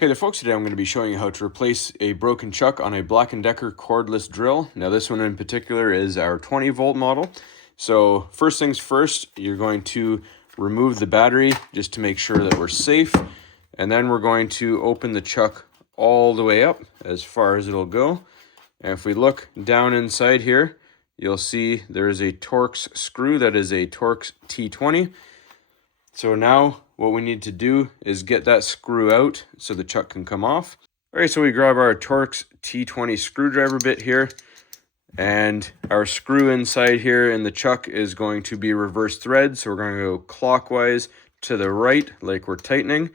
Hey there folks, today I'm going to be showing you how to replace a broken chuck on a Black & Decker cordless drill. Now this one in particular is our 20 volt model. So first things first, you're going to remove the battery just to make sure that we're safe. And then we're going to open the chuck all the way up as far as it'll go. And if we look down inside here, you'll see there is a Torx screw that is a Torx T20. So now what we need to do is get that screw out so the chuck can come off. All right, so we grab our Torx T20 screwdriver bit here, and our screw inside here in the chuck is going to be reverse thread. So we're going to go clockwise to the right like we're tightening.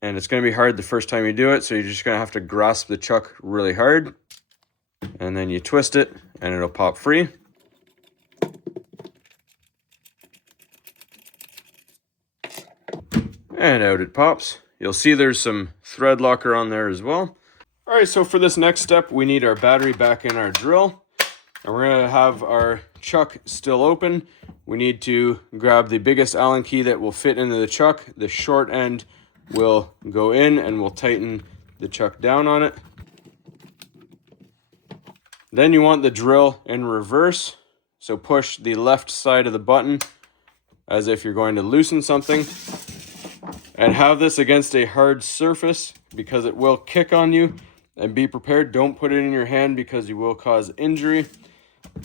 And it's going to be hard the first time you do it, so you're just going to have to grasp the chuck really hard. And then you twist it and it'll pop free. And out it pops. You'll see there's some Threadlocker on there as well. All right, so for this next step, we need our battery back in our drill. And we're gonna have our chuck still open. We need to grab the biggest Allen key that will fit into the chuck. The short end will go in and we'll tighten the chuck down on it. Then you want the drill in reverse. So push the left side of the button as if you're going to loosen something. And have this against a hard surface because it will kick on you. And be prepared, don't put it in your hand because you will cause injury.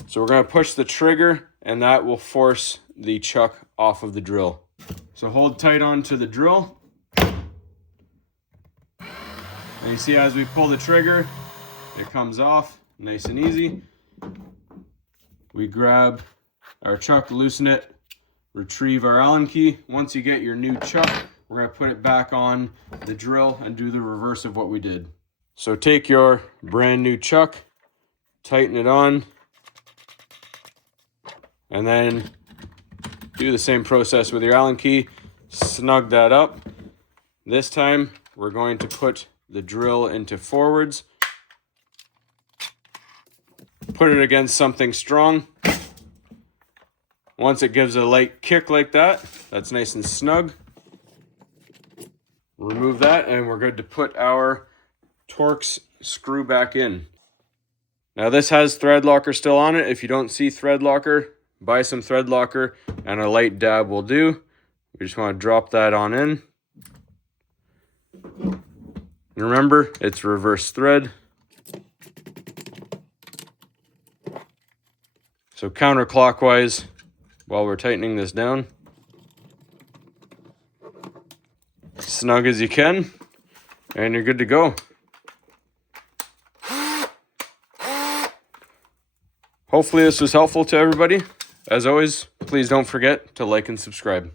So we're going to push the trigger and that will force the chuck off of the drill. So hold tight onto the drill. And you see as we pull the trigger, it comes off nice and easy. We grab our chuck, loosen it, retrieve our Allen key. Once you get your new chuck, we're going to put it back on the drill and do the reverse of what we did. So take your brand new chuck, tighten it on, and then do the same process with your Allen key. Snug that up. This time we're going to put the drill into forwards. Put it against something strong. Once it gives a light kick like that, that's nice and snug. Remove that and we're good to put our Torx screw back in. Now this has Threadlocker still on it. If you don't see Threadlocker, buy some Threadlocker and a light dab will do. We just want to drop that on in. And remember, it's reverse thread. So counterclockwise while we're tightening this down. Snug as you can, and you're good to go. Hopefully this was helpful to everybody. As always, please don't forget to like and subscribe.